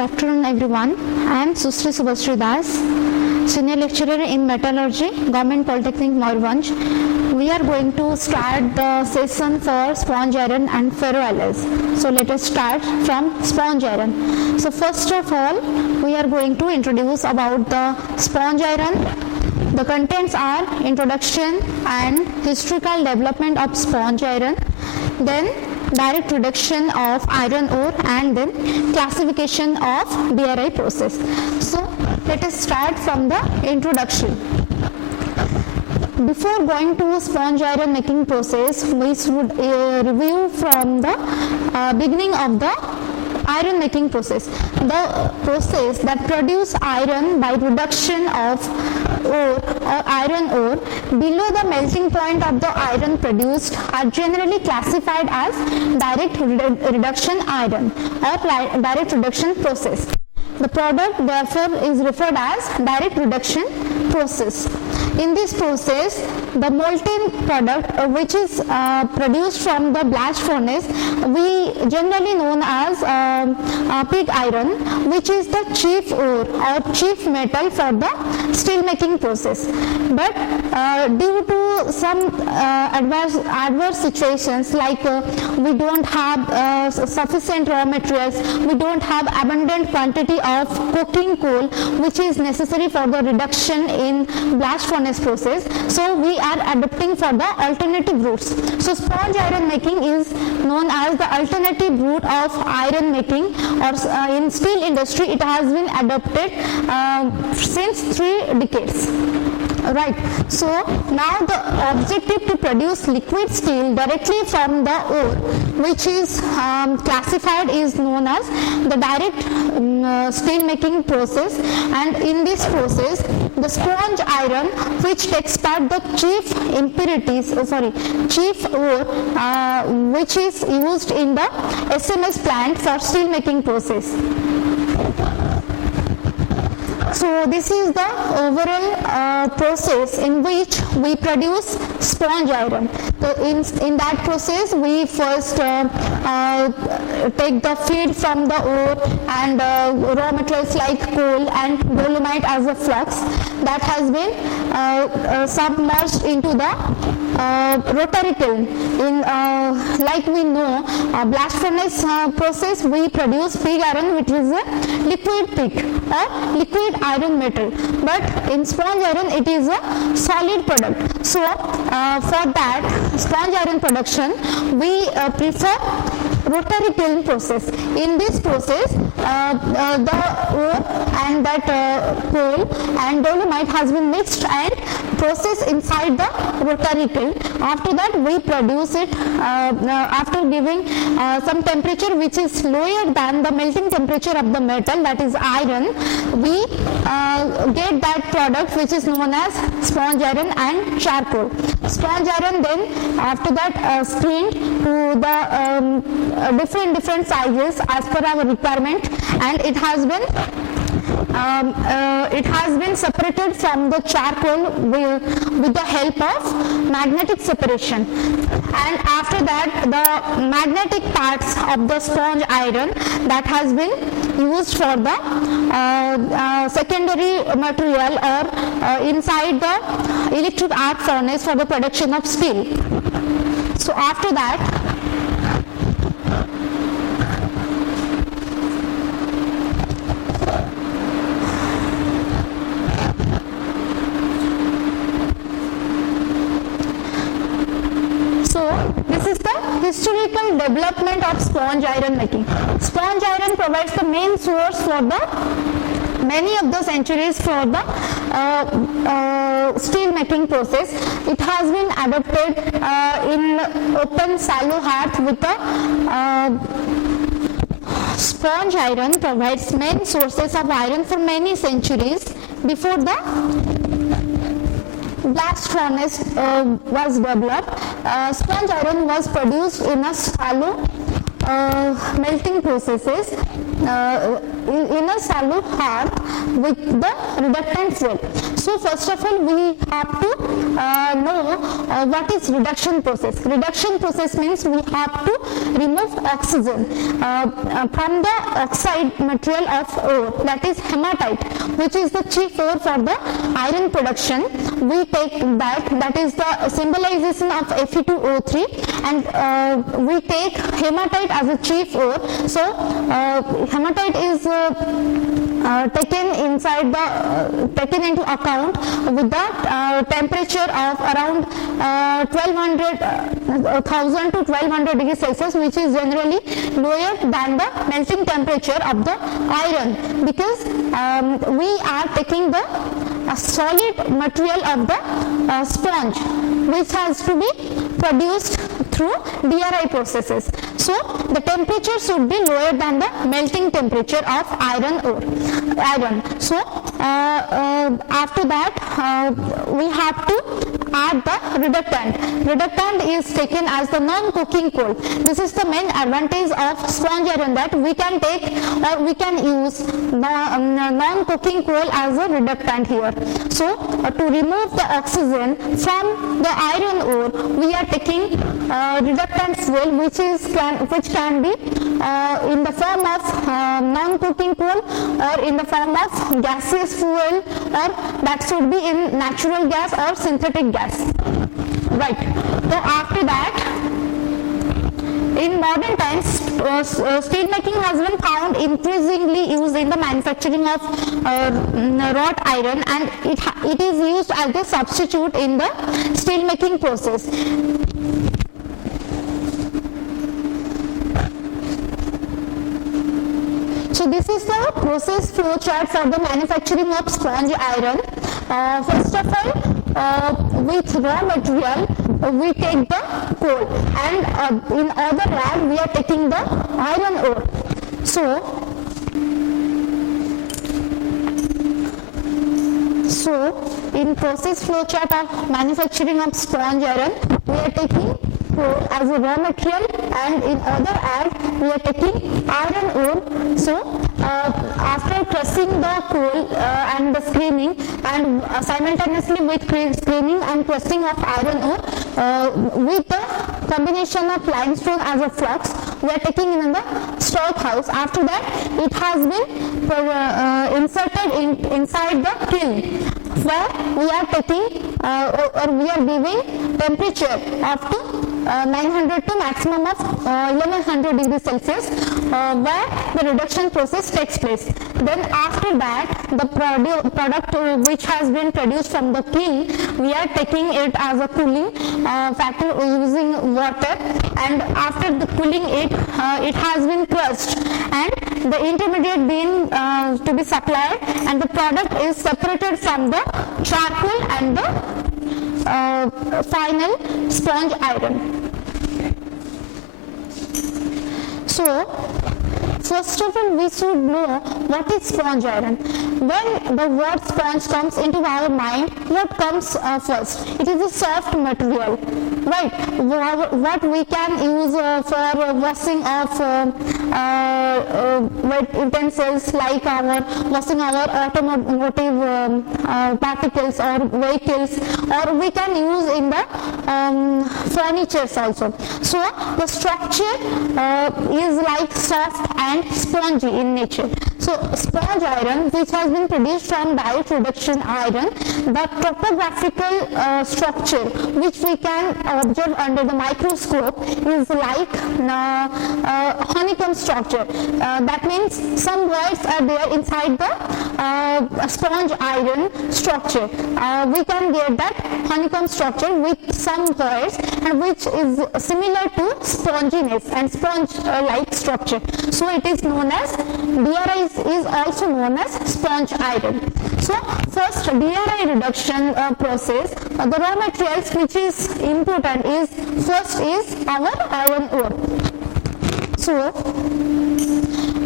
afternoon everyone. I am Susri Subhasri Das, Senior Lecturer in Metallurgy, Government Polytechnic Mayurbhanj. We are going to start the session for sponge iron and ferroalloys. So let us start from sponge iron. So first of all, we are going to introduce about the sponge iron. The contents are introduction and historical development of sponge iron, then direct reduction of iron ore, and then classification of DRI process. So let us start from the introduction. Before going to sponge iron making process, we should review from the beginning of the iron making process. The process that produce iron by reduction of ore or iron ore below the melting point of the iron produced are generally classified as direct reduction iron or direct reduction process. The product therefore is referred as direct reduction process. In this process, the molten product which is produced from the blast furnace, we generally known as pig iron, which is the chief ore or chief metal for the steel making process. But due to some adverse situations, like we don't have sufficient raw materials, we don't have abundant quantity of coking coal which is necessary for the reduction in blast furnace process, so we are adopting for the alternative routes. So sponge iron making is known as the alternative route of iron making, or in steel industry it has been adopted since 3 decades. Right. So now the objective to produce liquid steel directly from the ore, which is classified, is known as the direct steel making process. And in this process, the sponge iron, which takes part the chief chief ore, which is used in the SMS plant for steel making process. So this is the overall process in which we produce sponge iron. So in that process, we first take the feed from the ore and raw materials like coal and dolomite as a flux that has been submerged into the rotary kiln. Like we know, blast furnace process, we produce pig iron, which is a liquid pig or liquid iron metal, but in sponge iron it is a solid product. So for that sponge iron production, we prefer rotary kiln process. In this process, the ore and that coal and dolomite has been mixed and processed inside the rotary kiln. After that, we produce it after giving some temperature which is lower than the melting temperature of the metal, that is iron. We get that product which is known as sponge iron and charcoal. Sponge iron then after that screened to the different sizes as per our requirement, and it has been separated from the charcoal with the help of magnetic separation. And after that, the magnetic parts of the sponge iron that has been used for the secondary material or inside the electric arc furnace for the production of steel. So after that, this is the historical development of sponge iron making. Sponge iron provides the main source for the many of the centuries for the steel making process. It has been adopted in open shallow hearth with the sponge iron provides main sources of iron for many centuries before the blast furnace was developed. Sponge iron was produced in a shallow melting processes in a shallow hearth with the reductant fuel. So first of all, we have to know what is reduction process. Reduction process means we have to remove oxygen from the oxide material of ore, that is hematite, which is the chief ore for the iron production. We take that is the symbolization of Fe2O3, and we take hematite as a chief ore. So hematite is taken into account with the temperature of around 1000 to 1200 degrees Celsius, which is generally lower than the melting temperature of the iron, because we are taking the solid material of the sponge, which has to be produced through DRI processes. So the temperature should be lower than the melting temperature of iron ore. So after that we have to add the reductant. Reductant is taken as the non-cooking coal. This is the main advantage of sponge iron, that we can take or we can use the non-cooking coal as a reductant here. So to remove the oxygen from the iron ore, we are taking reductant fuel, which can be in the form of non-cooking coal or in the form of gaseous fuel, or that should be in natural gas or synthetic gas. Right. So after that, in modern times, steel making has been found increasingly used in the manufacturing of wrought iron, and it is used as a substitute in the steel making process. So this is the process flow chart for the manufacturing of sponge iron. First of all, with raw material, we take the coal, and in other rag we are taking the iron ore. So in process flow chart of manufacturing of sponge iron, we are taking coal as a raw material, and in other rag we are taking iron ore. So after crushing the coal and the screening, and simultaneously with screening and crushing of iron ore, with the combination of limestone as a flux, we are taking in the storehouse. After that, it has been inserted inside the kiln, where we are taking or we are giving temperature up to 900 to maximum of 1100 degrees Celsius, where the reduction process takes place. Then after that, the product which has been produced from the kiln, we are taking it as a cooling factor using water, and after the cooling it has been crushed, and the intermediate being to be supplied, and the product is separated from the charcoal and the final sponge iron. So first of all, we should know what is sponge iron. When the word sponge comes into our mind, what comes first? It is a soft material, right? What we can use for washing of wet utensils, like washing our automotive particles or vehicles, or we can use in the furnitures also. So the structure is like soft and spongy in nature. So sponge iron, which has been produced from direct reduction iron, the topographical structure which we can observe under the microscope is like honeycomb structure. That means some voids are there inside the sponge iron structure. We can get that honeycomb structure with some voids, and which is similar to sponginess and sponge-like structure. So it is known as DRI, is also known as sponge iron. So first DRI reduction process, the raw materials which is important is first is our iron ore. So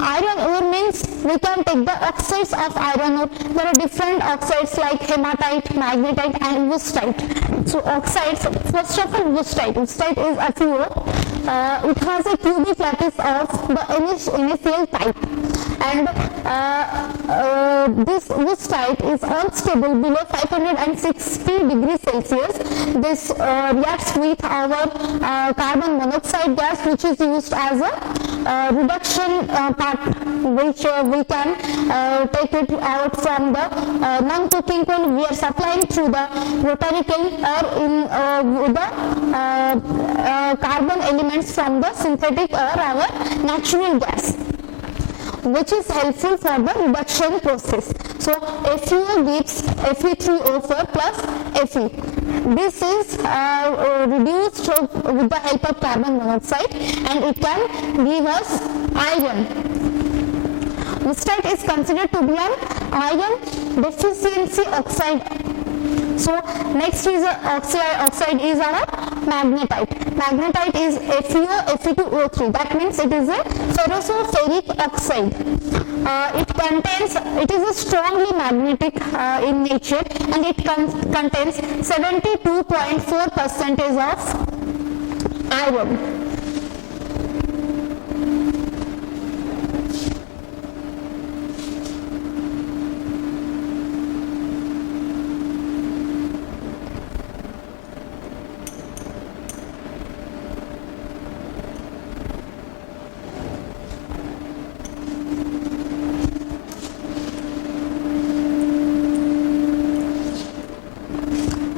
iron ore means we can take the oxides of iron ore. There are different oxides like hematite, magnetite and wustite. So oxides, first of all wustite. Wustite is FeO. it has a cubic lattice of the initial type, and this type is unstable below 560 degrees Celsius. This reacts with our carbon monoxide gas, which is used as a reduction part, which we can take it out from the non-coking coal. We are supplying through the rotary kiln or in the carbon elements from the synthetic or our natural gas, which is helpful for the reduction process. So FeO gives Fe3O4 plus Fe. This is reduced with the help of carbon monoxide, and it can give us iron. Mustite is considered to be an iron deficiency oxide. So next is oxide is our magnetite. Magnetite is FeO Fe2O3. That means it is a ferroso-ferric oxide. It is a strongly magnetic in nature, and it contains 72.4% of iron.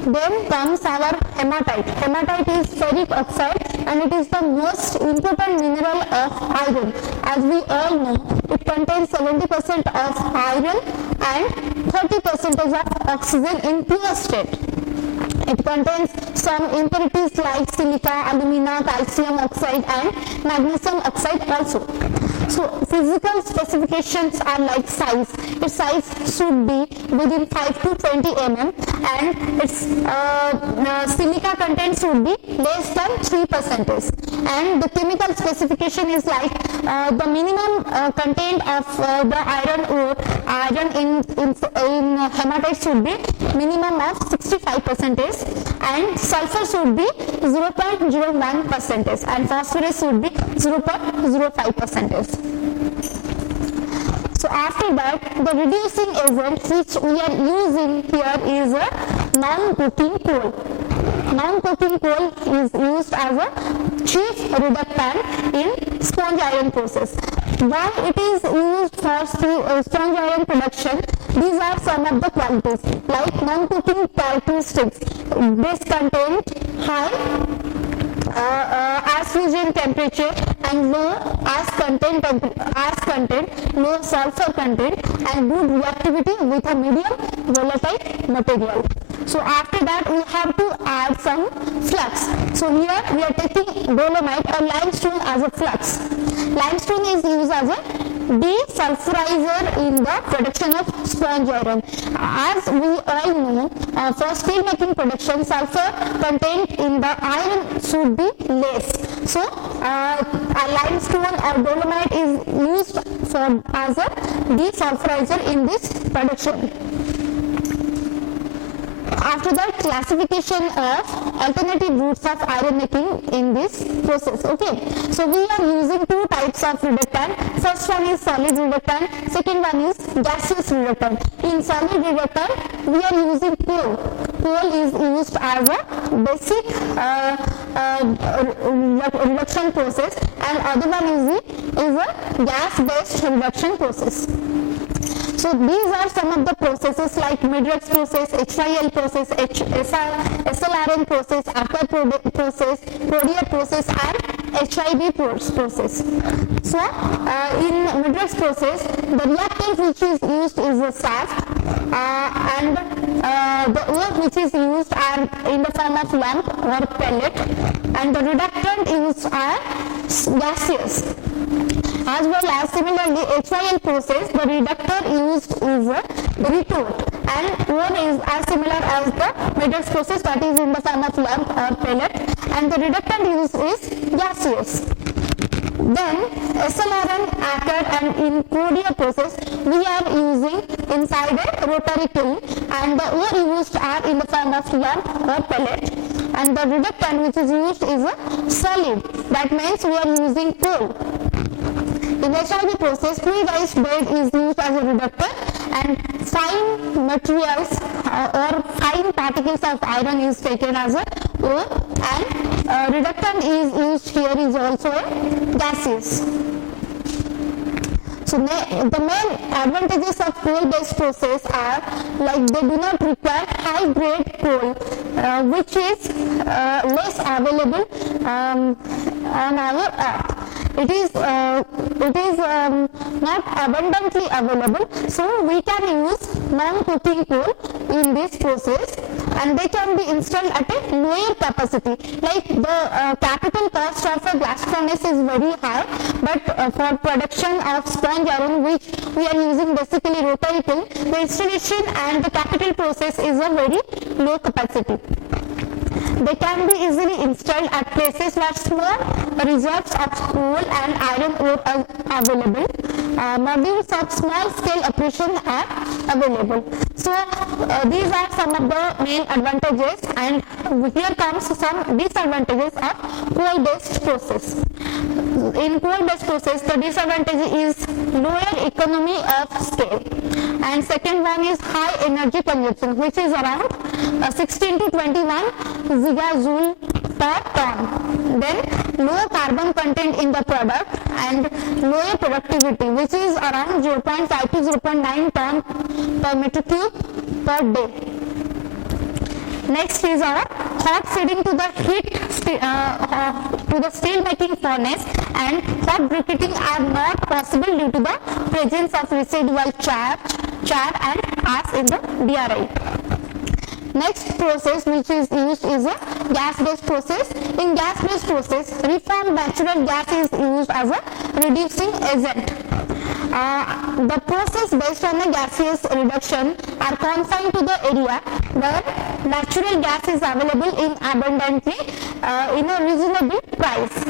Then comes our hematite. Hematite is ferric oxide, and it is the most important mineral of iron. As we all know, it contains 70% of iron and 30% of oxygen in pure state. It contains some impurities like silica, alumina, calcium oxide and magnesium oxide also. So physical specifications are like size. Its size should be within 5 to 20 mm, and its silica content should be less than 3%. And the chemical specification is like the minimum content of the iron in hematite should be minimum of 65%, and sulfur should be 0.01%, and phosphorus should be 0.05%. So after that, the reducing agent which we are using here is a non-coking coal. Non-coking coal is used as a chief reductant in sponge iron process. Why it is used for sponge iron production? These are some of the qualities, like non-coking characteristics. This contains high as fusion temperature and low as content, low sulfur content, and good reactivity with a medium volatile material. So after that, we have to add some flux. So here we are taking dolomite or limestone as a flux. Limestone is used as a desulfurizer in the production of sponge iron. As we all know, for steel making production, sulfur content in the iron should be less. So a limestone or dolomite is used as a desulfurizer in this production. After that, classification of alternative routes of iron making in this process. Okay, so we are using two types of reductant. First one is solid reductant, second one is gaseous reductant. In solid reductant, we are using coal. Coal is used as a basic reduction process, and other one is a gas-based reduction process. So these are some of the processes like Midrex process, HIL process, SLRN process, aqua process, Prodier process, and HIB process. So in Midrex process, the reactant which is used is the shaft, and the ore which is used are in the form of lump or pellet, and the reductant used are gaseous. As well as similarly HIL process, the reductor used is a retort, and ore is as similar as the Midrex process, that is in the form of lump or pellet, and the reductant used is gaseous. Then SLRN occurred, and in Kodia process we are using inside a rotary kiln, and the ore used are in the form of lump or pellet, and the reductant which is used is a solid, that means we are using coal. In HRB process, fluidized bed is used as a reductant, and fine materials or fine particles of iron is taken as a ore, and reductant is used here is also a gaseous. So the main advantages of coal-based process are like they do not require high-grade coal, which is less available on our earth. It is not abundantly available, so we can use non-cooking coal in this process, and they can be installed at a lower capacity. Like the capital cost of a blast furnace is very high, but for production of sponge iron, which we are using basically rotary kiln, the installation and the capital process is a very low capacity. They can be easily installed at places where small reserves of coal and iron ore are available. Modules of small scale operation are available. So these are some of the main advantages, and here comes some disadvantages of coal-based process. In coal-based process, the disadvantage is lower economy of scale, and second one is high energy consumption, which is around 16 to 21 gigajoule per ton. Then low carbon content in the product and lower productivity, which is around 0.5 to 0.9 ton per metric cube per day. Next is our hot feeding to the heat to the steel making furnace, and hot briquetting are not possible due to the presence of residual char and ash in the DRI. Next process which is used is a gas-based process. In gas-based process, reformed natural gas is used as a reducing agent. The process based on the gaseous reduction are confined to the area where natural gas is available in abundantly in a reasonable price.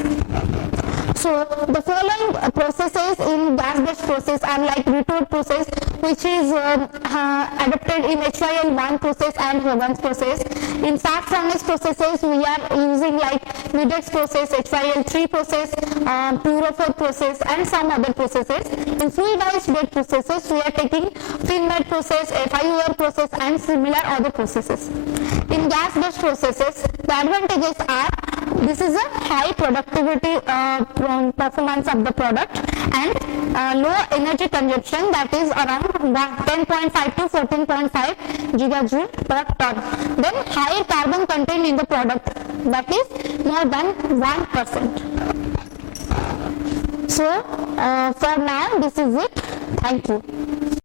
So the following processes in gas-based process are like retort process, which is adopted in HYL1 process and Hogan's process. In fast furnace processes, we are using like Midex process, HYL3 process, Puro4 process, and some other processes. In fluidized bed processes, we are taking Finbed process, FIUR process, and similar other processes. In gas-based processes, the advantages are this is a high productivity performance of the product, and low energy consumption, that is around 10.5 to 14.5 gigajoule per ton. Then higher carbon content in the product, that is more than 1%. So for now this is it. Thank you.